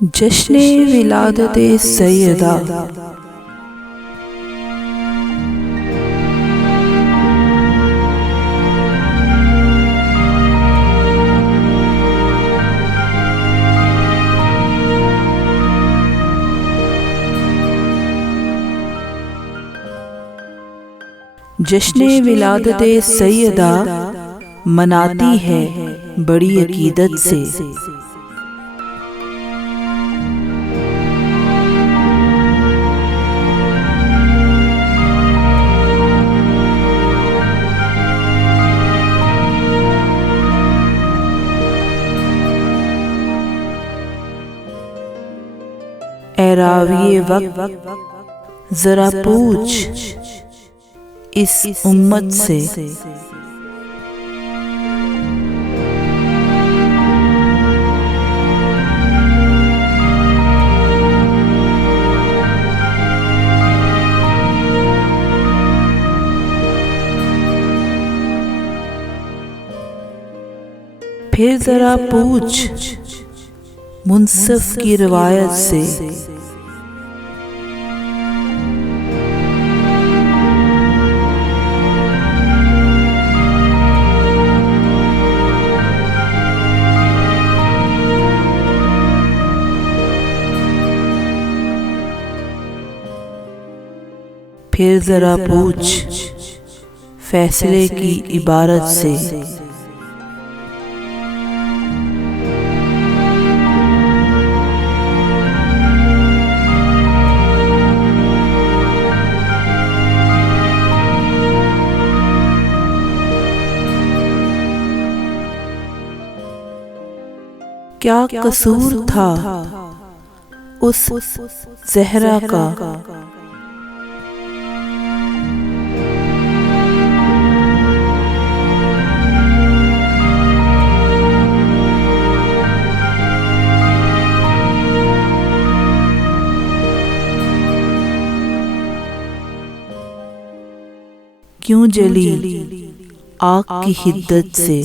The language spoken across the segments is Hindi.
जश्न विलादत सैयदा। जश्न विलादत सैयदा मनाती है बड़ी अकीदत से। ऐ राविए वक्त जरा पूछ इस उम्मत से। फिर जरा पूछ मुंसफ की रिवायत से। फिर जरा पूछ फैसले की इबारत से। क्या कसूर था उस ज़हरा का, क्यों जली आग की हिद्दत से।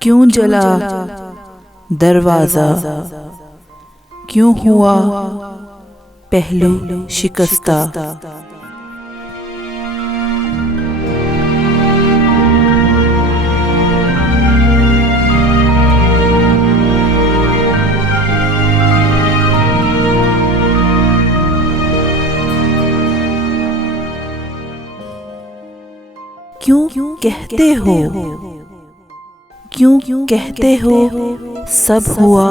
क्यों जला दरवाजा, क्यों हुआ पहलू शिकस्ता। क्यों कहते हो, क्यों कहते हो सब हुआ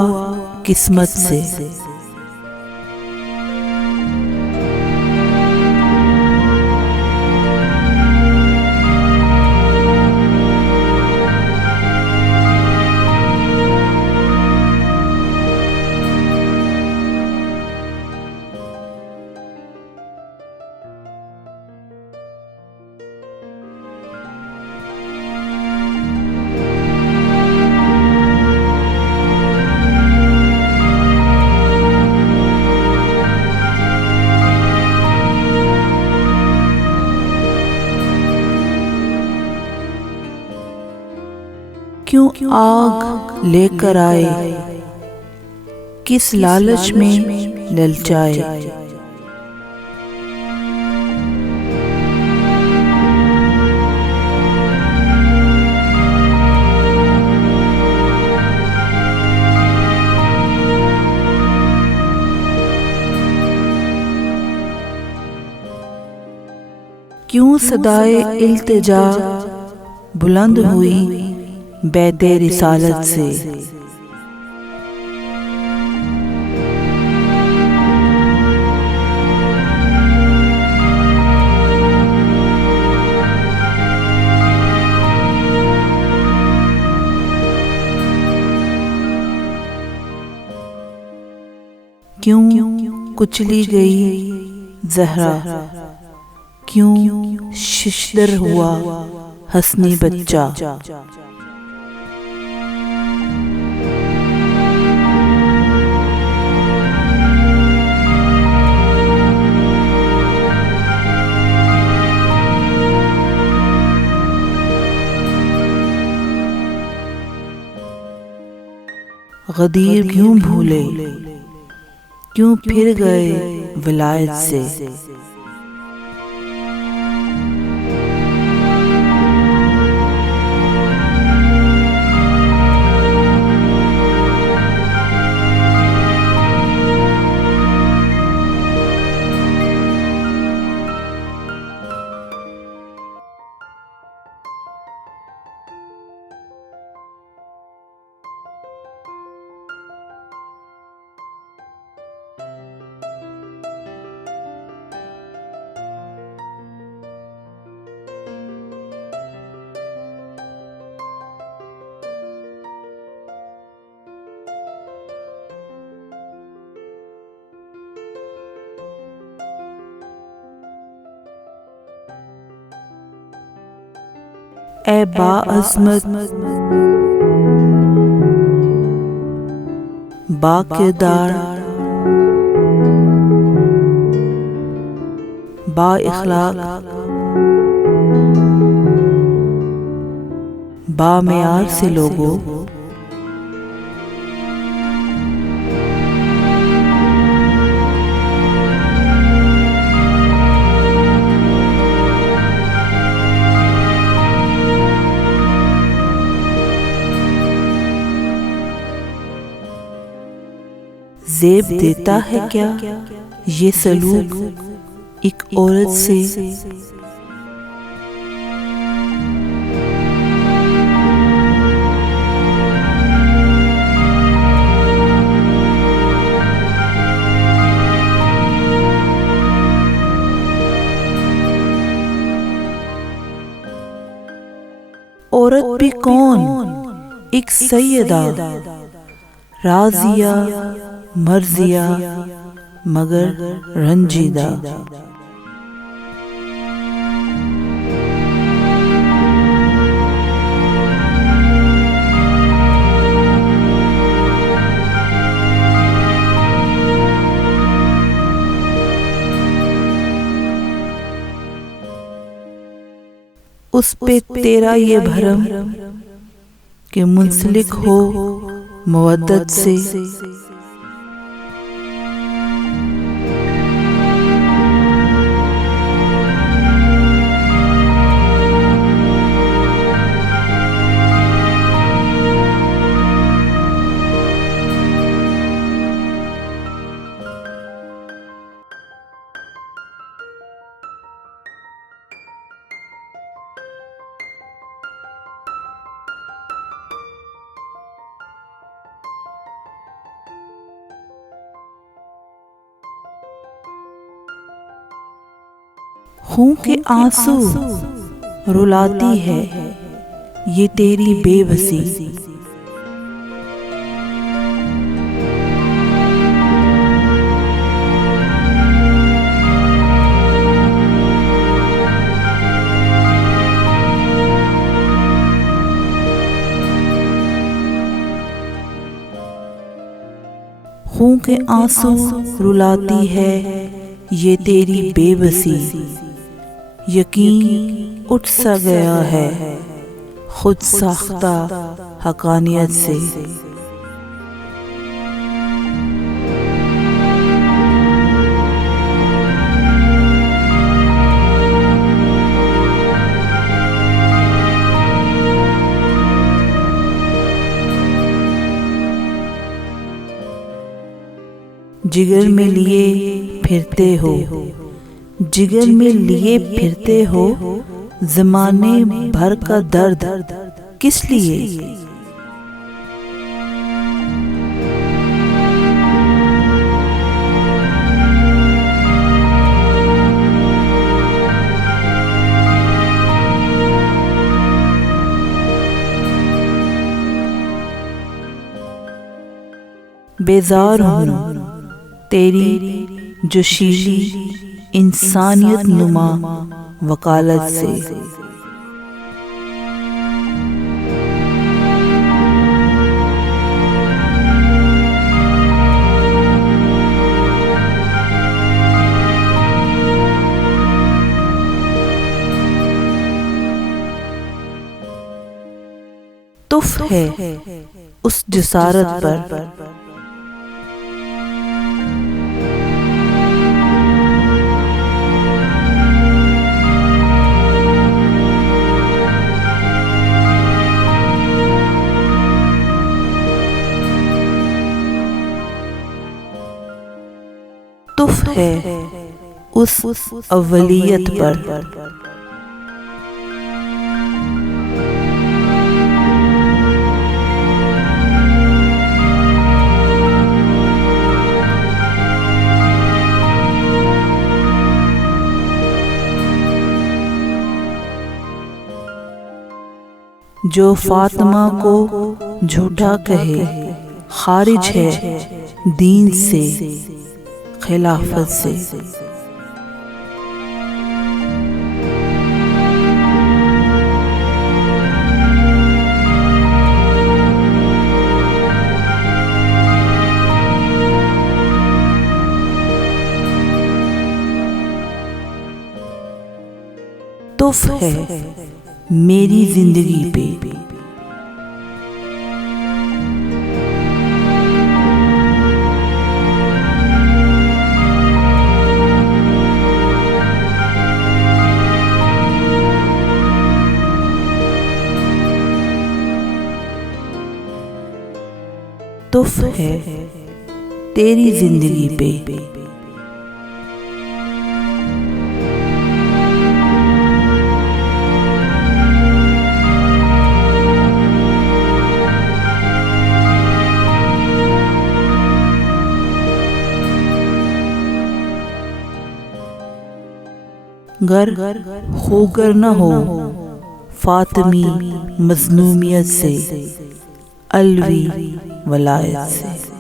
किस्मत से। क्यों आग लेकर आए, किस लालच में ललचाए। क्यों सदाए इल्तिजा बुलंद हुई बैते रिसालत से। क्यों कुचली गई ज़हरा, क्यों शिशदर हुआ हस्नी बच्चा। गदीर क्यों भूले, क्यों फिर गए विलायत से। ए बाअज़मत बाकिरदार बाइखलाक बामेयार से लोगों, ज़ेब देता है क्या ये सलूक एक औरत से। औरत भी कौन, एक सैयदा राजिया मर्जिया मगर रंजीदा। उस पे तेरा ये भरम कि मुंसलिक हो मवद्दत से। खून के आंसू रुलाती है ये तेरी बेबसी। खून के आंसू रुलाती है ये तेरी बेबसी। यकीन उठ सा गया है खुद साख्ता हकानियत से। जिगर में लिए फिरते हो, जिगर में लिए फिरते हो, ज़माने भर का दर्द किस लिए। बेजार हूँ तेरी जोशीली इंसानियत नुमा वकालत से। तुफ है उस जसारत पर तुफ है उस अव्वलियत पर जो फातिमा को झूठा कहे खारिज है दीन से खिलाफत से। तुफ है मेरी जिंदगी पे तुफ है तेरी जिंदगी पे गर होकर न हो फातिमी मज़लूमियत से अलवी वलायत से।